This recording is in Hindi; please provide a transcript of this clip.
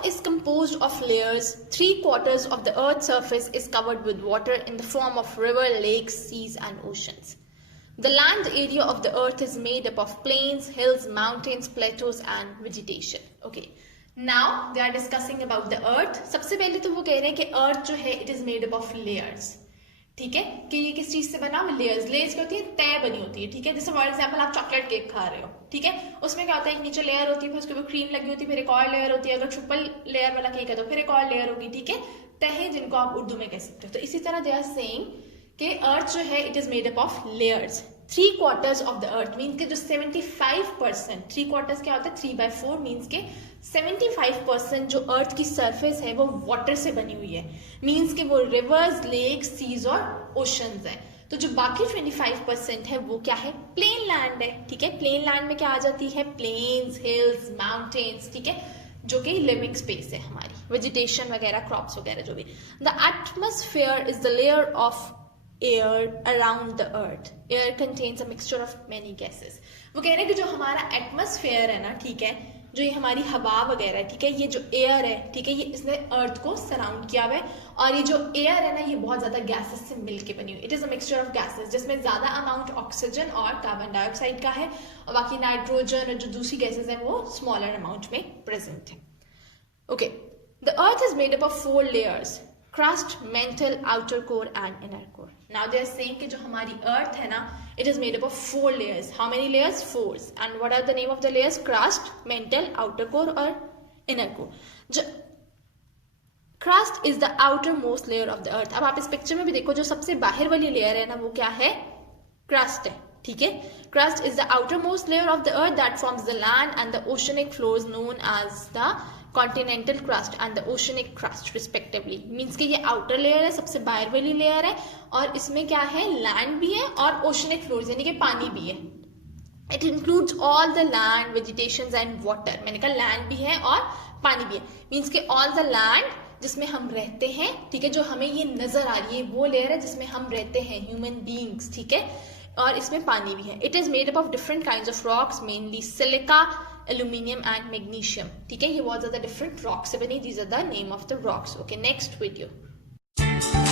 earth is composed of layers. 3/4 of the earth's surface is covered with water in the form of river, lakes, seas and oceans. The land area of the earth is made up of plains, hills, mountains, plateaus and vegetation. Okay. Now they are discussing about the earth. सबसे पहले तो वो कह रहे हैं कि earth जो है it is made up of layers. ठीक है कि ये किस चीज से बना हुआ लेयर्स क्या होती है तय बनी होती है ठीक है जैसे फॉर एग्जांपल आप चॉकलेट केक खा रहे हो ठीक है उसमें क्या होता है एक नीचे लेयर होती है फिर उसके ऊपर क्रीम लगी होती है फिर एक और लेयर होती है अगर ट्रिपल लेयर वाला केक है तो फिर एक और लेयर होगी ठीक है तह जिनको आप उर्दू में कह सकते हो तो इसी तरह दे आर सेइंग कि अर्थ जो है it is made up of layers 3/4 of the earth means के जो 75% 3/4 क्या होता है 3/4 मीन्स के 75% जो अर्थ की सरफेस है वो वाटर से बनी हुई है मीन्स के वो रिवर्स लेक सीज और ओशंस है तो जो बाकी 25% है वो क्या है प्लेन लैंड है ठीक है प्लेन लैंड में क्या आ जाती है प्लेन्स हिल्स माउंटेन्स ठीक है जो कि लिविंग स्पेस है हमारी वेजिटेशन वगैरह क्रॉप्स वगैरह जो भी the atmosphere is the layer of air around the earth. Air contains a mixture of many gases. वो कह रहे हैं कि जो हमारा एटमॉस्फेयर है ना ठीक है जो ये हमारी हवा वगैरह है ठीक है ये जो एयर है ठीक है ये इसने अर्थ को सराउंड किया हुआ है और ये जो एयर है ना ये बहुत ज्यादा गैसेस से मिलके बनी हुई it is a mixture of gases जिसमें ज्यादा अमाउंट ऑक्सीजन और कार्बन डाइऑक्साइड का है और बाकी नाइट्रोजन और जो दूसरी गैसेस हैं वो स्मॉलर अमाउंट में प्रेजेंट है okay the earth is made up of 4 layers. Crust, mantle, outer core and inner core. Now they are saying कि जो हमारी earth है ना it is made up of 4 layers. How many layers? 4. And what are the name of the layers? Crust, mantle, outer core और inner core. जो crust is the outermost layer of the earth. अब आप इस पिक्चर में भी देखो जो सबसे बाहर वाली लेयर है ना वो क्या है crust है ठीक है crust is the outermost layer of the earth that forms the land and the oceanic floors known as the continental crust and the oceanic crust respectively means कि ये आउटर लेयर है सबसे बाहर वाली लेयर है और इसमें क्या है लैंड भी है और ओशनिक फ्लोर्स यानी कि पानी भी है it includes all the land vegetation and water मैंने कहा लैंड भी है और पानी भी है मीन्स कि ऑल द लैंड जिसमें हम रहते हैं ठीक है जो हमें ये नजर आ रही है वो लेयर है जिसमें हम रहते हैं ह्यूमन बींग्स ठीक है और इसमें पानी भी है it is made up of different kinds of rocks mainly silica aluminium and magnesium ठीक है ये बहुत ज्यादा डिफरेंट रॉक्स से बनी these are the name of the rocks okay next video